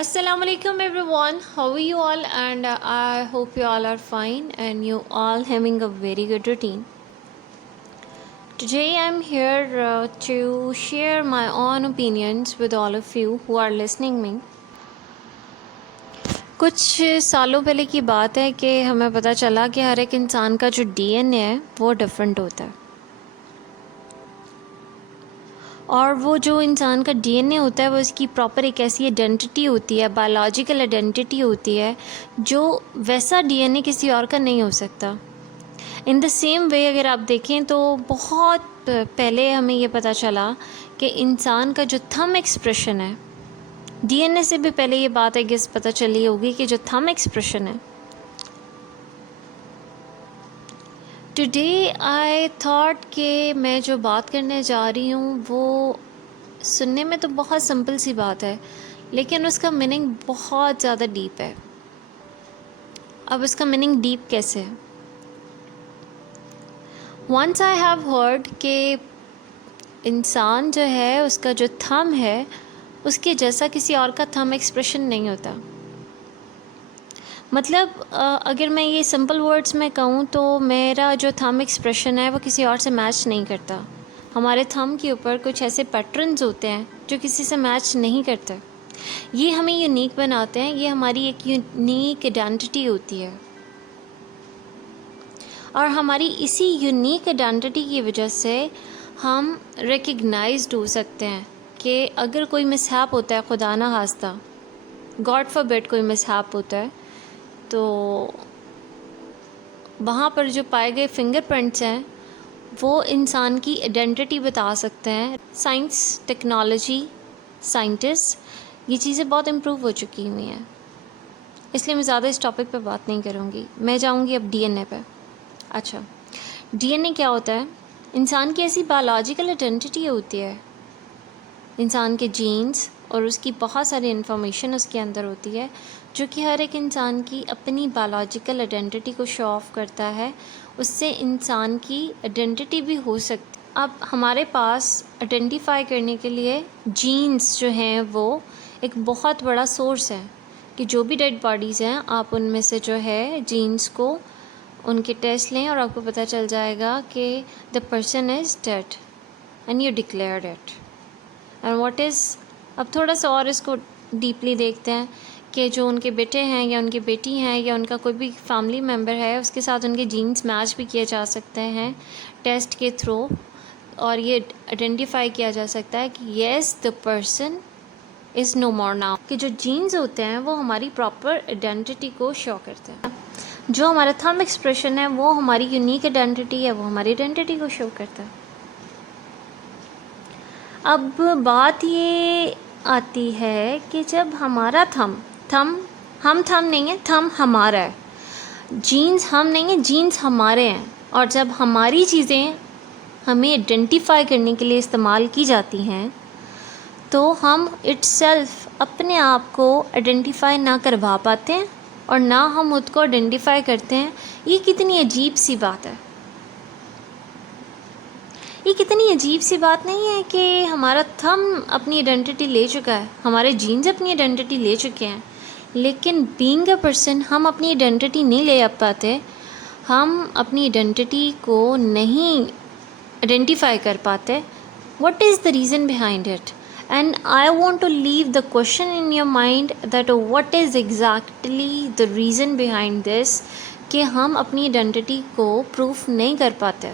Assalamu alaikum everyone. How are you all? And I hope you all are fine and you all having a very good routine. Today I'm here to share my own opinions with all of you who are listening me. कुछ सालों पहले की बात है कि हमें पता चला कि हर एक इंसान का जो DNA है वो डिफरेंट होता है, और वो जो इंसान का DNA होता है वो इसकी प्रॉपर एक ऐसी आइडेंटिटी होती है, बायोलॉजिकल आइडेंटिटी होती है जो वैसा DNA किसी और का नहीं हो सकता. इन द सेम वे अगर आप देखें तो बहुत पहले हमें ये पता चला कि इंसान का जो थंब एक्सप्रेशन है, DNA से भी पहले ये बात आई गेस पता चली होगी कि जो थंब एक्सप्रेशन है. टुडे आई थॉट कि मैं जो बात करने जा रही हूँ वो सुनने में तो बहुत सिंपल सी बात है, लेकिन उसका मीनिंग बहुत ज़्यादा डीप है. अब उसका मीनिंग डीप कैसे है? वंस आई हैव हर्ड कि इंसान जो है उसका जो थंब है उसके जैसा किसी और का थंब एक्सप्रेशन नहीं होता. मतलब अगर मैं ये सिंपल वर्ड्स में कहूँ तो मेरा जो थंब एक्सप्रेशन है वो किसी और से मैच नहीं करता. हमारे थंब के ऊपर कुछ ऐसे पैटर्न्स होते हैं जो किसी से मैच नहीं करते. ये हमें यूनिक बनाते हैं, ये हमारी एक यूनिक आइडेंटिटी होती है, और हमारी इसी यूनिक आइडेंटिटी की वजह से हम रिकग्नाइज्ड हो सकते हैं कि अगर कोई मिसहैप होता है, खुदा ना खास्ता, गॉड फॉरबिड कोई मिसहैप होता है, तो वहाँ पर जो पाए गए फिंगरप्रिंट्स हैं वो इंसान की आइडेंटिटी बता सकते हैं. साइंस, टेक्नोलॉजी, साइंटिस्ट, ये चीज़ें बहुत इम्प्रूव हो चुकी हुई हैं, इसलिए मैं ज़्यादा इस टॉपिक पे बात नहीं करूँगी. मैं जाऊँगी अब DNA पे. अच्छा, DNA क्या होता है? इंसान की ऐसी बायोलॉजिकल आइडेंटिटी होती है, इंसान के जीन्स और उसकी बहुत सारी इन्फॉर्मेशन उसके अंदर होती है जो कि हर एक इंसान की अपनी बायोलॉजिकल आइडेंटिटी को शो ऑफ करता है. उससे इंसान की आइडेंटिटी भी हो सकती. अब हमारे पास आइडेंटिफाई करने के लिए जीन्स जो हैं वो एक बहुत बड़ा सोर्स है कि जो भी डेड बॉडीज़ हैं आप उनमें से जो है जीन्स को उनके टेस्ट लें और आपको पता चल जाएगा कि the person is dead and you declared it. And what is, अब थोड़ा सा और इसको डीपली देखते हैं कि जो उनके बेटे हैं या उनकी बेटी हैं या उनका कोई भी फैमिली मेम्बर है उसके साथ उनके जीन्स मैच भी किए जा सकते हैं टेस्ट के थ्रू, और ये आइडेंटिफाई किया जा सकता है कि yes the person is no more now. कि जो जीन्स होते हैं वो हमारी प्रॉपर आइडेंटिटी को शो करते हैं. जो हमारा थंब एक्सप्रेशन है वो हमारी यूनिक आइडेंटिटी है, वो हमारी आइडेंटिटी को शो करता है. अब बात ये आती है कि जब हमारा थंब हम थंब नहीं है, थंब हमारा है, जीन्स हम नहीं है, जीन्स हमारे हैं, और जब हमारी चीज़ें हमें आइडेंटिफाई करने के लिए इस्तेमाल की जाती हैं तो हम इटसेल्फ अपने आप को आइडेंटिफाई ना करवा पाते हैं और ना हम खुद को आइडेंटिफाई करते हैं. ये कितनी अजीब सी बात है. ये कितनी अजीब सी बात नहीं है कि हमारा थंब अपनी आइडेंटिटी ले चुका है, हमारे जीन्स अपनी आइडेंटिटी ले चुके हैं, लेकिन बीइंग अ पर्सन हम अपनी आइडेंटिटी नहीं ले पाते. हम अपनी आइडेंटिटी को नहीं आइडेंटिफाई कर पाते. What is the reason behind it? And I want to leave the question in your mind that what is exactly the reason behind this कि हम अपनी आइडेंटिटी को प्रूफ नहीं कर पाते.